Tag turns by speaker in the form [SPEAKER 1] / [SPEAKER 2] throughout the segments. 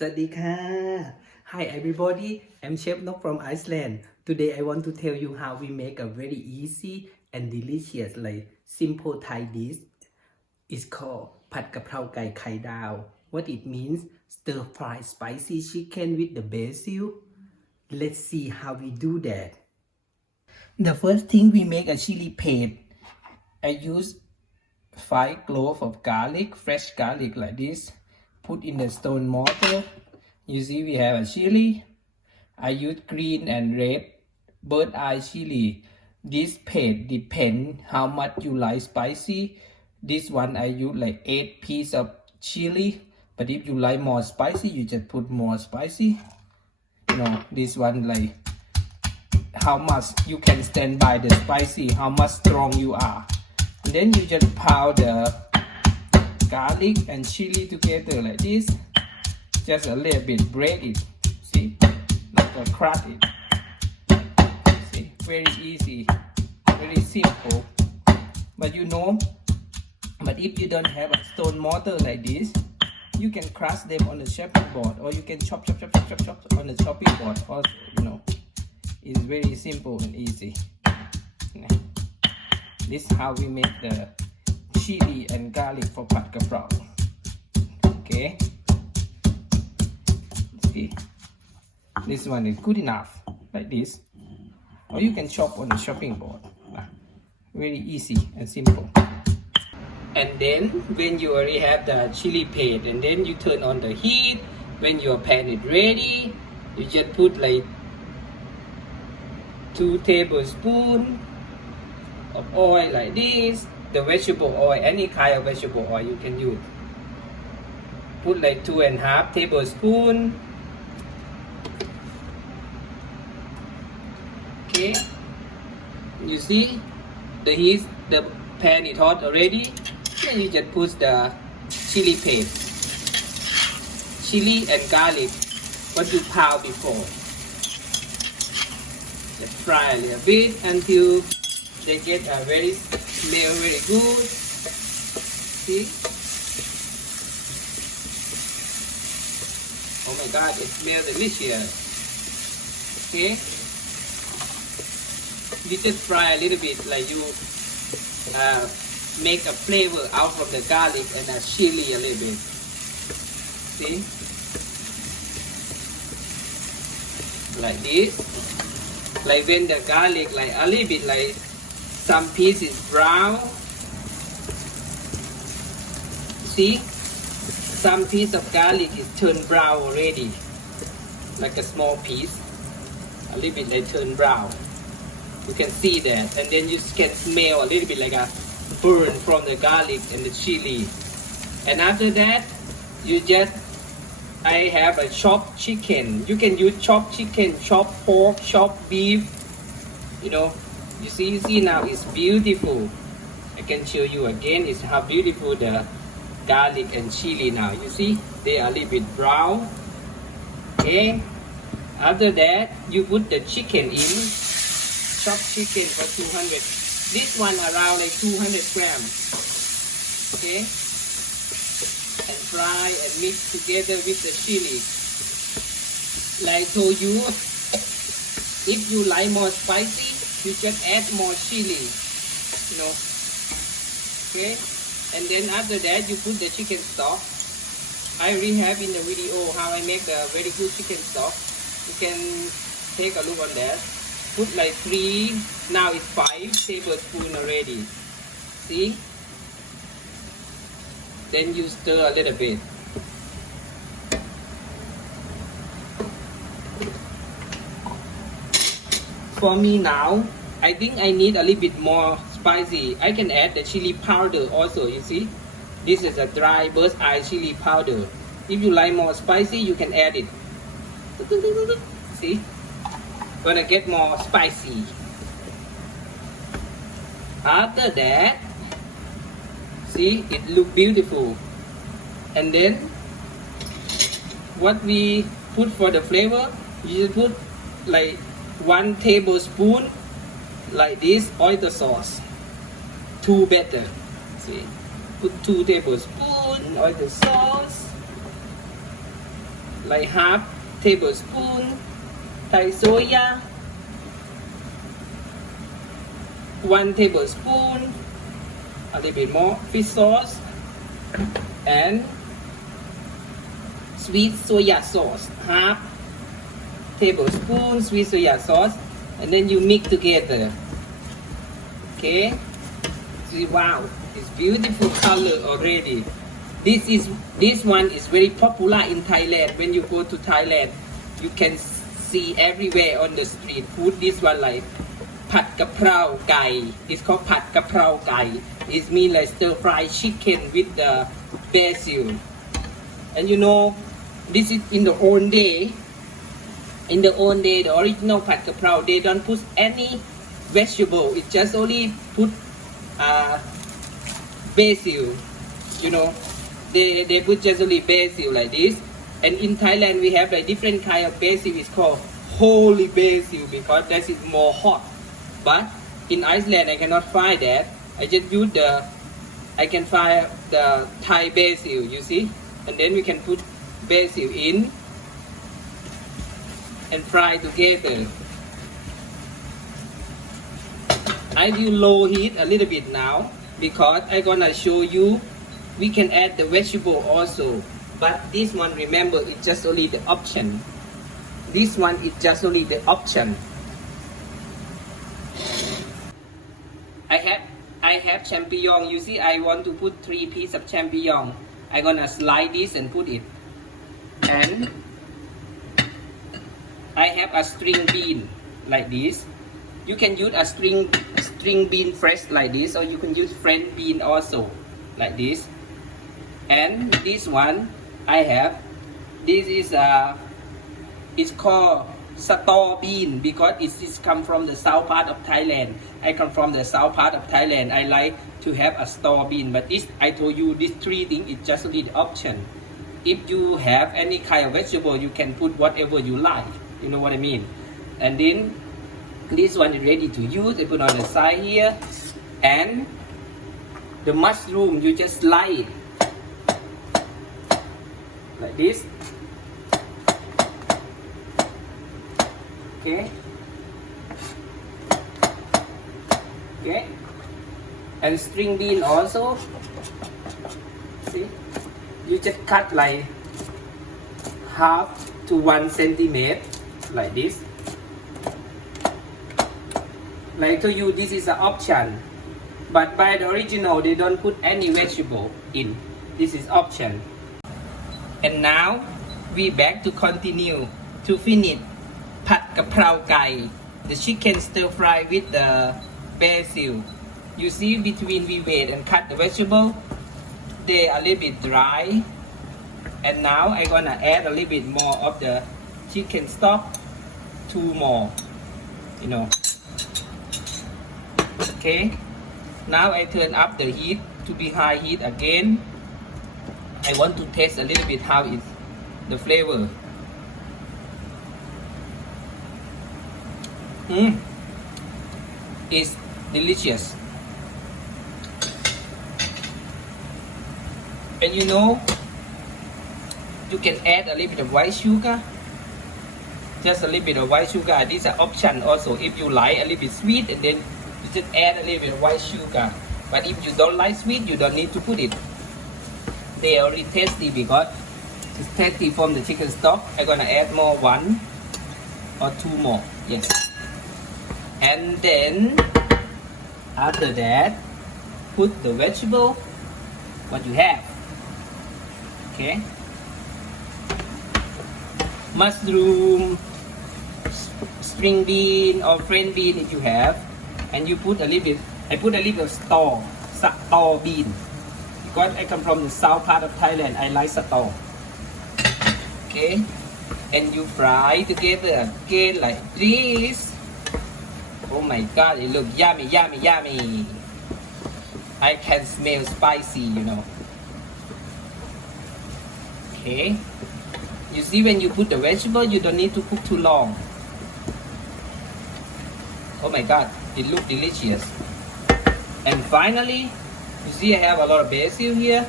[SPEAKER 1] Sadika. Hi everybody, I'm Chef Nok from Iceland. Today I want to tell you how we make a very easy and delicious like simple Thai dish. It's called Pad Kaprao Gai Kai Dao. What it means, stir fried spicy chicken with the basil. Let's see how we do that. The first thing we make a chili paste. I use five cloves of garlic, fresh garlic like this Put in the stone mortar. You see we have a chili. I use green and red bird eye chili. This paste depend how much you like spicy. This one I use like eight piece of chili. But if you like more spicy, you just put more spicy. You know, this one like how much you can stand by the spicy, how much strong you are. And then you just the garlic and chili together like this. Just a little bit break it. See? Like a crush it. See? Very easy. Very simple. But you know, but if you don't have a stone mortar like this, you can crush them on the chopping board or you can chop chop chop chop chop chop on the chopping board also, you know. It's very simple and easy. This is how we make the chili and garlic for pad kaprao. Okay. See. This one is good enough, like this. Or you can chop on the chopping board. Very easy and simple. And then when you already have the chili paste, and then you turn on the heat. When your pan is ready, you just put like two tablespoons of oil like this the vegetable oil any kind of vegetable oil you can use. Put like two and a half tablespoon. Okay. You see the heat the pan is hot already. Then you just put the chili paste. Chili and garlic what you pound before. Just fry a little bit until they get a very smell very good. See? Oh my god, it smells delicious. Okay? You just fry a little bit like you uh, make a flavor out of the garlic and the chili a little bit. See? Like this. Like when the garlic like a little bit like some piece is brown. See? Some piece of garlic is turned brown already. Like a small piece. A little bit like turned brown. You can see that. And then you can smell a little bit like a burn from the garlic and the chili. And after that, you just I have a chopped chicken. You can use chopped chicken, chopped pork, chopped beef. You know, you see, you see now it's beautiful. I can show you again. It's how beautiful the garlic and chili now. You see, they are a little bit brown. Okay. After that, you put the chicken in. Chopped chicken for 200. This one around like 200 grams. Okay and fry and mix together with the chili. Like I told you, if you like more spicy, you can add more chili. You know. Okay? And then after that, you put the chicken stock. I already have in the video how I make a very good chicken stock. You can take a look on that. Put like three, now it's five tablespoon already. See? then you stir a little bit. For me now, I think I need a little bit more spicy. I can add the chili powder also, you see. This is a dry bird's eye chili powder. If you like more spicy, you can add it. See? Gonna get more spicy. After that, see it look beautiful and then what we put for the flavor you just put like one tablespoon like this oyster sauce. Two better see? Put two tablespoon oyster sauce. Like half tablespoon Thai soya. One tablespoon a little bit more fish sauce. And sweet soya sauce. Half tablespoon sweet soya sauce and then you mix together. Okay? See, wow, it's beautiful color already. This is this one is very popular in Thailand. When you go to Thailand, you can see everywhere on the street food. This one like pad kaprao gai. It's called pad kaprao gai. It means like stir fried chicken with the basil. And you know, this is in the old day in the old day, the original pad kaprao, they don't put any vegetable. It just only put uh, basil, you know. They, they put just only basil like this. And in Thailand, we have a different kind of basil. It's called holy basil because that is more hot. But in Iceland, I cannot find that. I just use the, I can find the Thai basil, you see? And then we can put basil in and fry together. I will low heat a little bit now because I gonna show you. We can add the vegetable also but this one remember it's just only the option. This one is just only the option. I have I have champignon. You see I want to put three pieces of champignon. I gonna slide this and put it. And I have a string bean like this. You can use a string string bean fresh like this or you can use French bean also like this. And this one I have this is a it's called sato bean because it is come from the south part of Thailand. I come from the south part of Thailand. I like to have a store bean but this I told you these three things is just the option. If you have any kind of vegetable you can put whatever you like you know what I mean? And then this one is ready to use. I put on the side here. And the mushroom you just slide like this. Okay. Okay. And string bean also. See? You just cut like half to one centimeter like this. Like to you this is an option but by the original they don't put any vegetable in. This is option. And now we back to continue. To finish pad kaprao gai the chicken stir fry with the basil you see between we wait and cut the vegetable they are a little bit dry. And now i gonna add a little bit more of the chicken stock two more. You know. Okay. Now I turn up the heat to be high heat again. I want to taste a little bit how is the flavor. Mm. it's delicious. And you know you can add a little bit of white sugar just a little bit of white sugar. This is an option also. If you like a little bit sweet and then you just add a little bit of white sugar. But if you don't like sweet you don't need to put it. They already tasty. Because it's tasty from the chicken stock. I'm gonna add more one or two more. Yes. And then after that put the vegetable what you have. Okay. Mushroom s- string bean or friend bean if you have and you put a little bit I put a little bit of store store bean. Because I come from the south part of Thailand I like store. Okay? And you fry together again like this. Oh my god it look yummy yummy yummy. I can smell spicy you know. Okay? You see when you put the vegetable you don't need to cook too long Oh my god, it looks delicious. And finally, you see I have a lot of basil here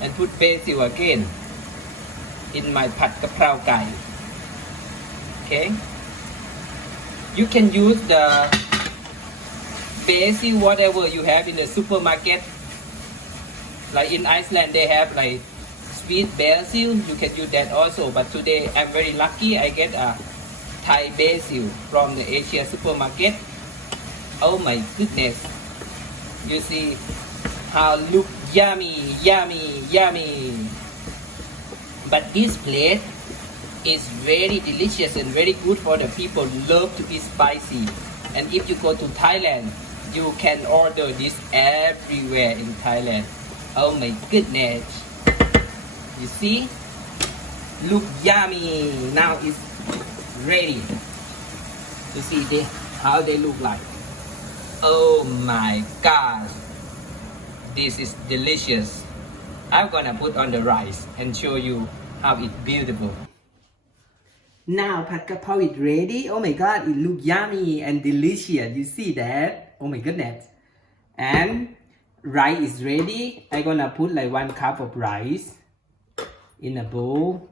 [SPEAKER 1] and put basil again in my pad kaprao kai. Okay. You can use the basil whatever you have in the supermarket. Like in Iceland they have like sweet basil, you can use that also. But today I'm very lucky I get a Thai basil from the Asia supermarket. Oh my goodness. You see how look yummy yummy yummy. But this plate is very delicious and very good for the people love to eat spicy. And if you go to Thailand you can order this everywhere in Thailand. Oh my goodness. You see? Look yummy. Now it's ready to see they, how they look like. Oh my god. This is delicious. I'm gonna put on the rice and show you how it's beautiful. Now pad kapao is ready. Oh my god it look yummy and delicious. You see that? Oh my goodness. And rice is ready. I'm gonna put like one cup of rice in a bowl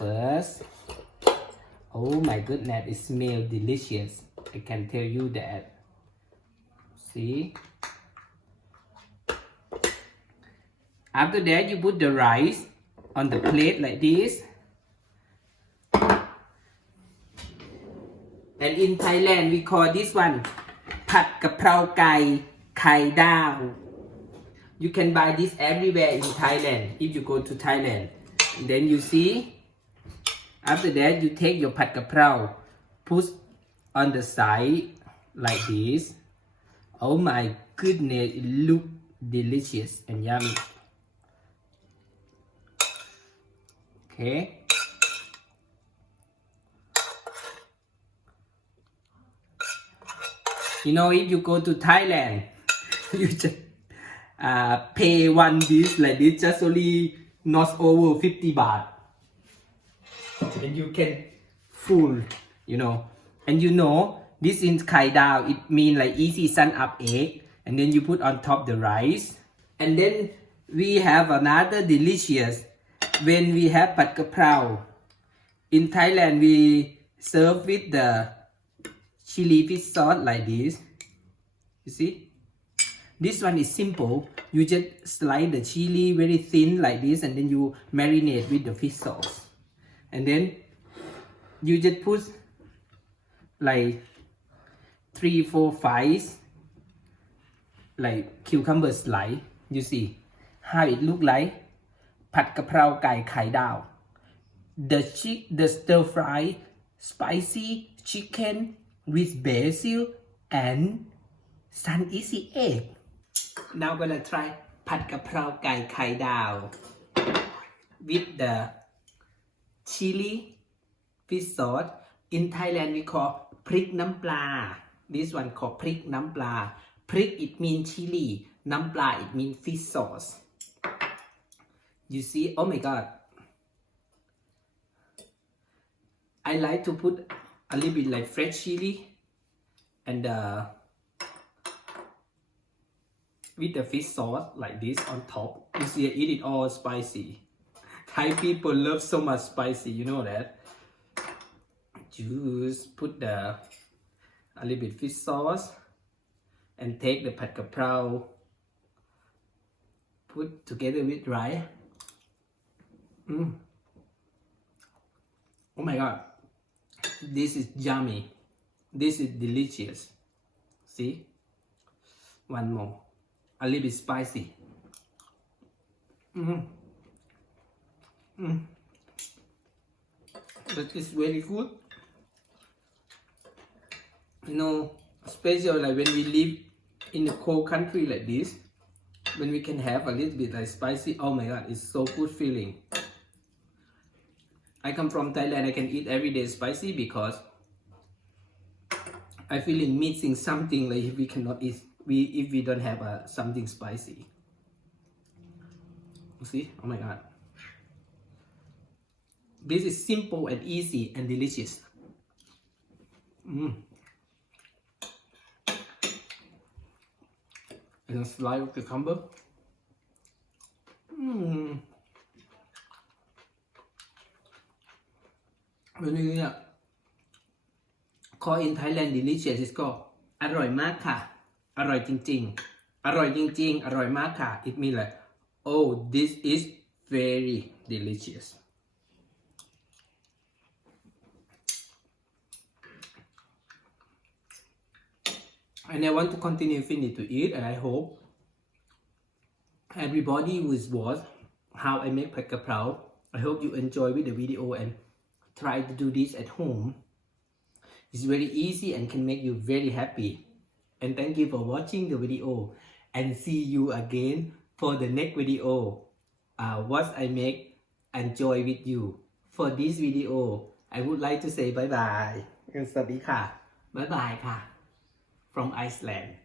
[SPEAKER 1] first. Oh my goodness, it smells delicious. I can tell you that. See? After that, you put the rice on the plate like this. And in Thailand, we call this one Pat Kaprao Kai Kai Dao. You can buy this everywhere in Thailand if you go to Thailand. Then you see after that, you take your pad kaprao, put on the side like this. Oh my goodness, it look delicious and yummy. Okay. You know, if you go to Thailand, you just uh, pay one dish like this, just only not over 50 baht and you can full you know. And you know this in kai dao it mean like easy sun up egg and then you put on top the rice. And then we have another delicious when we have pad kaprao in thailand we serve with the chili fish sauce like this. You see? This one is simple. You just slice the chili very thin like this and then you marinate with the fish sauce and then you just put like three four five like cucumber slice you see how it look like ผัดกะเพราไก่ไข่ดาว the chick the stir fry spicy chicken with basil and sun easy egg now gonna try ผัดกะเพราไก่ไข่ดาว with the chili fish sauce. In Thailand we call prik nam pla. This one called prik nam pla. It means chili. Nam pla it means fish sauce. You see oh my god. I like to put a little bit like fresh chili and uh, with the fish sauce like this on top. You see I eat it all spicy. Thai people love so much spicy you know that? Just put the a little bit fish sauce and take the pad kaprao put together with rice mm. oh my god. This is yummy. This is delicious. See? One more. A little bit spicy. Mm. Mm. but it's very good. You know especially like when we live in a cold country like this when we can have a little bit like spicy oh my god it's so good feeling. I come from thailand i can eat every day spicy because i feel feeling missing something like if we cannot eat we if we don't have uh, something spicy. See? Oh my god this is simple and easy and delicious. Mm. And a slice of cucumber. Mm. When you call in Thailand delicious is called อร่อยมากค่ะ อร่อยจริงๆ Aroy Maka. it means like oh this is very delicious and I want to continue finish to eat and I hope everybody who is watch how I make pad kaprao I hope you enjoy with the video and try to do this at home it's very easy and can make you very happy and thank you for watching the video and see you again for the next video uh, what I make enjoy with you for this video I would like to say bye bye สวัสดีค่ะ bye bye ค่ะ from Iceland